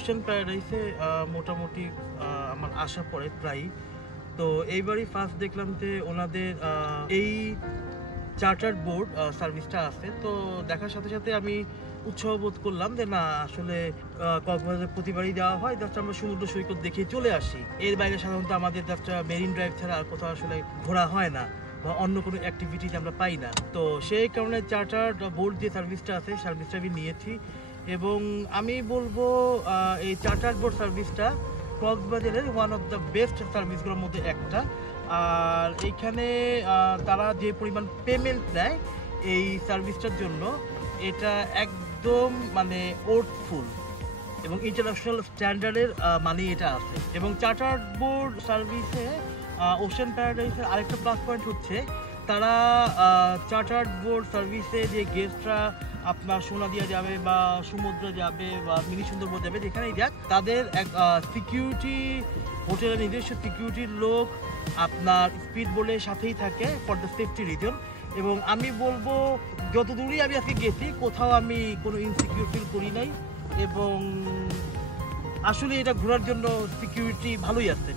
Ocean প্যারাডাইসে মোটামুটি আমার আসা পড়ে প্রায়। তো এইবারই ফার্স্ট দেখলাম যে ওনাদের এই চার্টার বোর্ড সার্ভিসটা আছে। তো দেখার সাথে সাথে আমি উৎসাহ বোধ করলাম যে না, আসলে কক্সবাজার প্রতিবারই দেওয়া হয়, জাস্ট আমরা সমুদ্র সৈকত দেখে চলে আসি। এর বাইরে সাধারণত আমাদের জাস্ট মেরিন ড্রাইভ ছাড়া আর কোথাও আসলে ঘোরা হয় না বা অন্য কোনো অ্যাক্টিভিটিজ আমরা পাই না। তো সেই কারণে চার্টার বোর্ড যে সার্ভিসটা আছে সার্ভিসটা আমি নিয়েছি এবং আমি বলবো এই চার্টার বোর্ড সার্ভিসটা কক্সবাজারের ওয়ান অফ দ্য বেস্ট সার্ভিসগুলোর মধ্যে একটা। আর এইখানে তারা যে পরিমাণ পেমেন্ট দেয় এই সার্ভিসটার জন্য, এটা একদম মানে ওর্থফুল এবং ইন্টারন্যাশনাল স্ট্যান্ডার্ডের মানে এটা আছে। এবং চার্টার বোর্ড সার্ভিসে ওশেন প্যারাডাইসের আরেকটা প্লাস পয়েন্ট হচ্ছে তারা চার্টার বোর্ড সার্ভিসে যে গেস্টরা আপনার সোনাদিয়া যাবে বা সমুদ্রে যাবে বা মিনি সুন্দরবন যাবে, যেখানেই যাক, তাদের এক সিকিউরিটি, হোটেলের নিজস্ব সিকিউরিটির লোক আপনার স্পিড বোর্ডের সাথেই থাকে ফর দ্য সেফটি রিজন। এবং আমি বলবো যত দূরই আমি আজকে গেছি কোথাও আমি কোনো ইনসিকিউর ফিল করি নাই এবং আসলে এটা ঘোরার জন্য সিকিউরিটি ভালোই আছে।